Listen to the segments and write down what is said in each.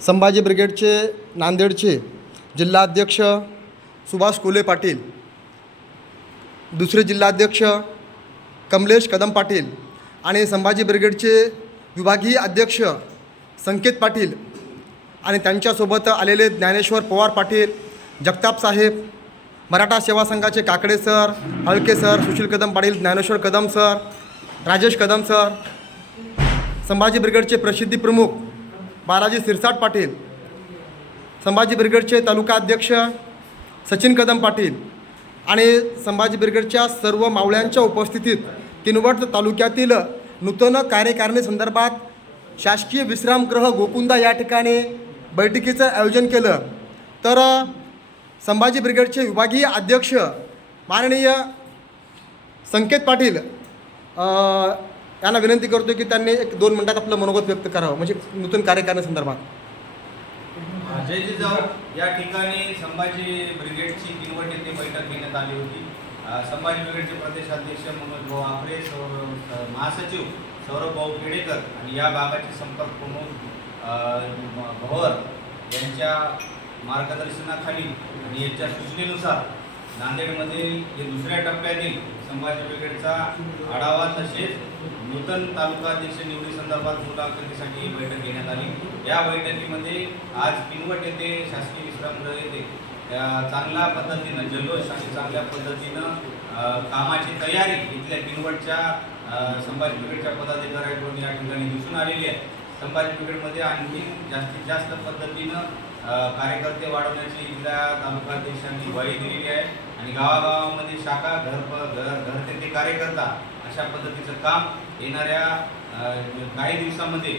संभाजी ब्रिगेडचे नांदेडचे जिल्हाध्यक्ष सुभाष कोले पाटील दुसरे जिल्हाध्यक्ष कमलेश कदम पाटील आणि संभाजी ब्रिगेडचे विभागीय अध्यक्ष संकेत पाटील आणि त्यांच्यासोबत आलेले ज्ञानेश्वर पवार पाटील जगताप साहेब मराठा सेवा संघाचे Kakade sir Halke sir Sushil Kadam Patil Dnyaneshwar Kadam sir Rajesh Kadam sir Sambhaji ब्रिगेडचे प्रसिद्धी प्रमुख बालाजी सिरसाट पाटील संभाजी ब्रिगेडचे तालुका अध्यक्ष सचिन कदम पाटील आणि संभाजी ब्रिगेडच्या सर्व मावळ्यांच्या उपस्थितीत किनवट तालुक्यातील नूतन कार्यकारिणीसंदर्भात शासकीय विश्रामगृह गोकुंदा या ठिकाणी बैठकीचं आयोजन केलं. तर संभाजी ब्रिगेडचे विभागीय अध्यक्ष माननीय संकेत पाटील त्यांना यांना विनंती करतो की त्यांनी एक दोन मिनिटात आपलं मनोगत व्यक्त करावं म्हणजे नूतन कार्यकारणासंदर्भात जय जिजाऊ या ठिकाणी संभाजी ब्रिगेडची किनवट येथे बैठक घेण्यात आली होती. संभाजी ब्रिगेडचे प्रदेशाध्यक्ष मनोज भाऊ आखरे सौरभ महासचिव सौरभ भाऊ केडेकर आणि या भागाचे संपर्क प्रमुख भवर यांच्या मार्गदर्शनाखाली आणि यांच्या सूचनेनुसार नांदेडमध्ये जे दुसऱ्या टप्प्यातील संभाजी ब्रिगेडचा आढावा तसेच नूतन तालुकाध्यक्ष निवडीसंदर्भात निवडी संदर्भात मुलाखतीसाठी बैठक घेण्यात आली. या बैठकीमध्ये आज किनवट येथे शासकीय विश्रामगृह येथे चांगल्या पद्धतीनं जल्लोष आणि चांगल्या पद्धतीनं कामाची तयारी इथल्या किनवटच्या संभाजी ब्रिगेडच्या पदाधिकाऱ्यांकडून या ठिकाणी दिसून आलेली आहे. संभाजी ब्रिगेडमध्ये आणखी जास्तीत जास्त पद्धतीनं कार्यकर्ते वाढवण्याची इथल्या तालुकाध्यक्षांनी ग्वाही दिलेली आहे. आणि गावागावामध्ये शाखा घर घर घर ते कार्यकर्ता अशा पद्धतीचं काम येणाऱ्या काही दिवसामध्ये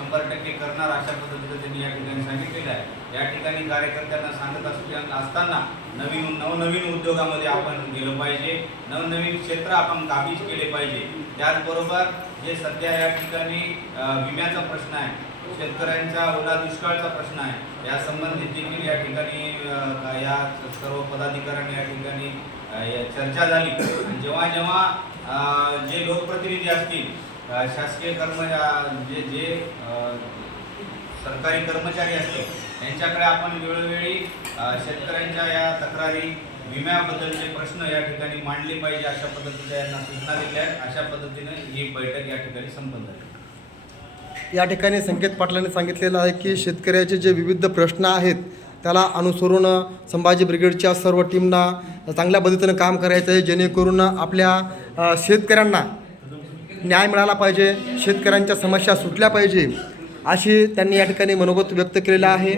शंभर टक्के करणार अशा पद्धतीचं त्यांनी या ठिकाणी सांगितलेलं आहे. या ठिकाणी कार्यकर्त्यांना सांगत असल्या असताना नवीन नवनवीन उद्योगामध्ये आपण गेलं पाहिजे. नवनवीन क्षेत्र आपण काबीज केले पाहिजे. त्याचबरोबर जे सध्या या ठिकाणी विम्याचा प्रश्न आहे शेतकऱ्यांचा ओला दुष्काळचा प्रश्न आहे या संबंधित देखील या ठिकाणी या सर्व पदाधिकाऱ्यांनी या ठिकाणी चर्चा झाली. आणि जेव्हा जेव्हा जे लोकप्रतिनिधी असतील शासकीय कर्मचारी जे जे सरकारी कर्मचारी असतील यांच्याकडे आपण वेळोवेळी शेतकऱ्यांच्या या तक्रारी विम्याबद्दलचे प्रश्न या ठिकाणी मांडले पाहिजे अशा पद्धतीच्या यांना सूचना दिल्या आहेत. अशा पद्धतीने ही बैठक या ठिकाणी संपन्न झाली. या ठिकाणी संकेत पाटलांनी सांगितलेलं आहे की शेतकऱ्याचे जे विविध प्रश्न आहेत त्याला अनुसरून संभाजी ब्रिगेडच्या सर्व टीमना चांगल्या पद्धतीनं काम करायचं आहे जेणेकरून आपल्या शेतकऱ्यांना न्याय मिळाला पाहिजे शेतकऱ्यांच्या समस्या सुटल्या पाहिजे अशी त्यांनी या ठिकाणी मनोगत व्यक्त केलेलं आहे.